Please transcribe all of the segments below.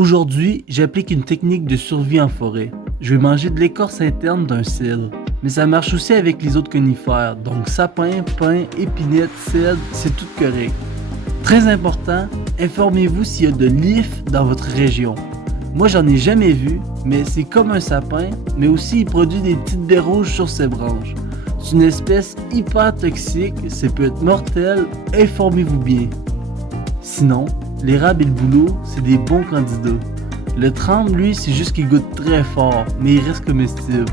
Aujourd'hui, j'applique une technique de survie en forêt. Je vais manger de l'écorce interne d'un cèdre. Mais ça marche aussi avec les autres conifères, donc sapin, pin, épinette, cèdre, c'est tout correct. Très important, informez-vous s'il y a de l'if dans votre région. Moi j'en ai jamais vu, mais c'est comme un sapin, mais aussi il produit des petites baies rouges sur ses branches. C'est une espèce hyper toxique, ça peut être mortel, informez-vous bien. Sinon, l'érable et le bouleau, c'est des bons candidats. Le tremble, lui, c'est juste qu'il goûte très fort, mais il reste comestible.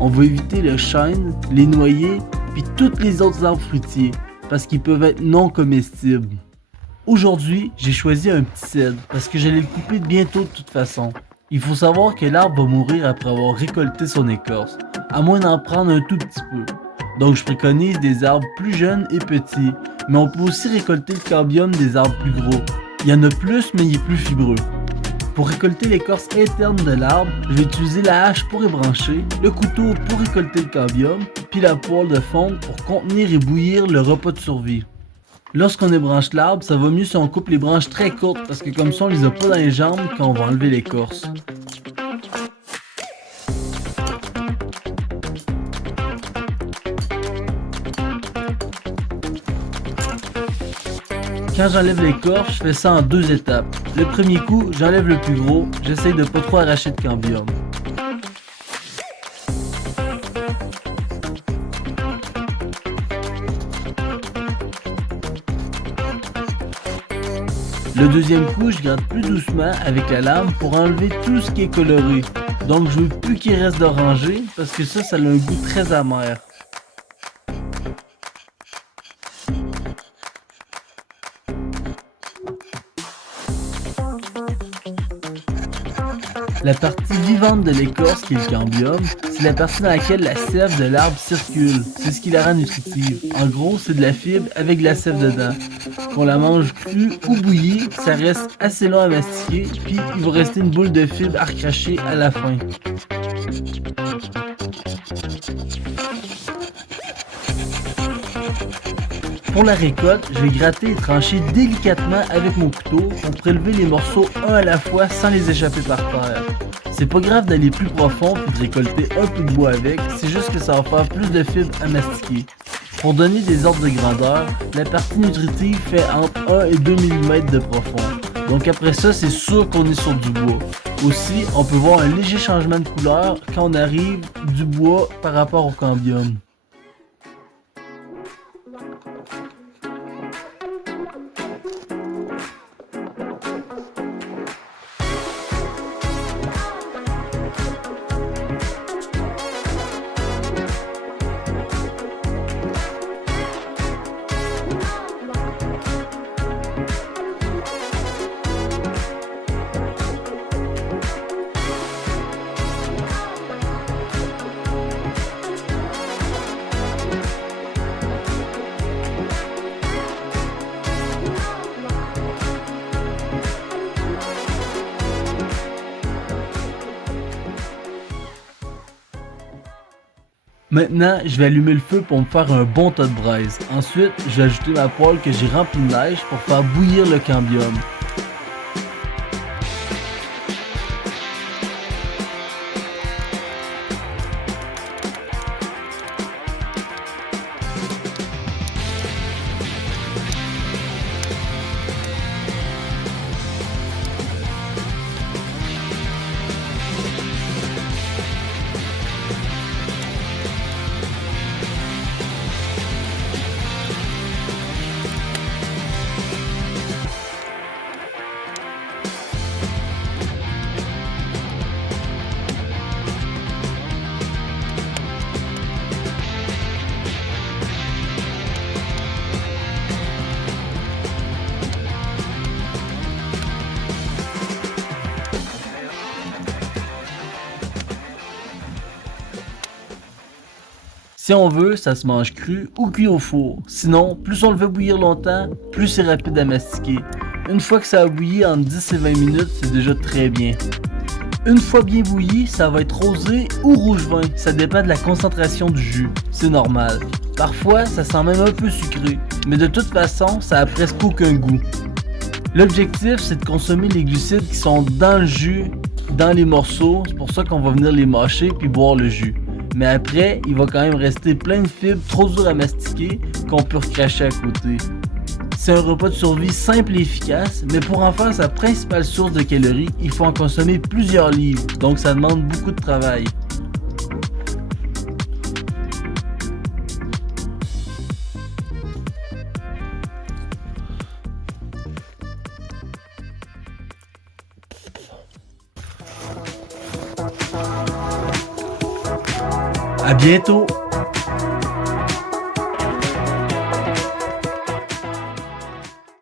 On va éviter le chêne, les noyers, puis tous les autres arbres fruitiers, parce qu'ils peuvent être non comestibles. Aujourd'hui, j'ai choisi un petit cèdre, parce que j'allais le couper bientôt de toute façon. Il faut savoir que l'arbre va mourir après avoir récolté son écorce, à moins d'en prendre un tout petit peu. Donc je préconise des arbres plus jeunes et petits, mais on peut aussi récolter le cambium des arbres plus gros. Il y en a plus, mais il est plus fibreux. Pour récolter l'écorce interne de l'arbre, je vais utiliser la hache pour ébrancher, le couteau pour récolter le cambium, puis la poêle de fonte pour contenir et bouillir le repas de survie. Lorsqu'on ébranche l'arbre, ça va mieux si on coupe les branches très courtes parce que comme ça on les a pas dans les jambes quand on va enlever l'écorce. Quand j'enlève l'écorce, je fais ça en deux étapes. Le premier coup, j'enlève le plus gros, j'essaye de pas trop arracher de cambium. Le deuxième coup, je gratte plus doucement avec la lame pour enlever tout ce qui est coloré. Donc je veux plus qu'il reste d'orangé parce que ça a un goût très amer. La partie vivante de l'écorce, qui est le cambium, c'est la partie dans laquelle la sève de l'arbre circule. C'est ce qui la rend nutritive. En gros, c'est de la fibre avec de la sève dedans. Qu'on la mange crue ou bouillie, ça reste assez long à mastiquer, puis il va rester une boule de fibre à recracher à la fin. Pour la récolte, je vais gratter et trancher délicatement avec mon couteau pour prélever les morceaux un à la fois sans les échapper par terre. C'est pas grave d'aller plus profond puis de récolter un peu de bois avec, c'est juste que ça va faire plus de fibres à mastiquer. Pour donner des ordres de grandeur, la partie nutritive fait entre 1 et 2 mm de profond. Donc après ça, c'est sûr qu'on est sur du bois. Aussi, on peut voir un léger changement de couleur quand on arrive du bois par rapport au cambium. Maintenant, je vais allumer le feu pour me faire un bon tas de braise. Ensuite, je vais ajouter ma poêle que j'ai remplie de neige pour faire bouillir le cambium. Si on veut, ça se mange cru ou cuit au four. Sinon, plus on le fait bouillir longtemps, plus c'est rapide à mastiquer. Une fois que ça a bouilli entre 10 et 20 minutes, c'est déjà très bien. Une fois bien bouilli, ça va être rosé ou rouge vin, ça dépend de la concentration du jus, c'est normal. Parfois, ça sent même un peu sucré, mais de toute façon, ça a presque aucun goût. L'objectif, c'est de consommer les glucides qui sont dans le jus, dans les morceaux. C'est pour ça qu'on va venir les mâcher puis boire le jus. Mais après, il va quand même rester plein de fibres trop dures à mastiquer qu'on peut recracher à côté. C'est un repas de survie simple et efficace, mais pour en faire sa principale source de calories, il faut en consommer plusieurs livres, donc ça demande beaucoup de travail. À bientôt!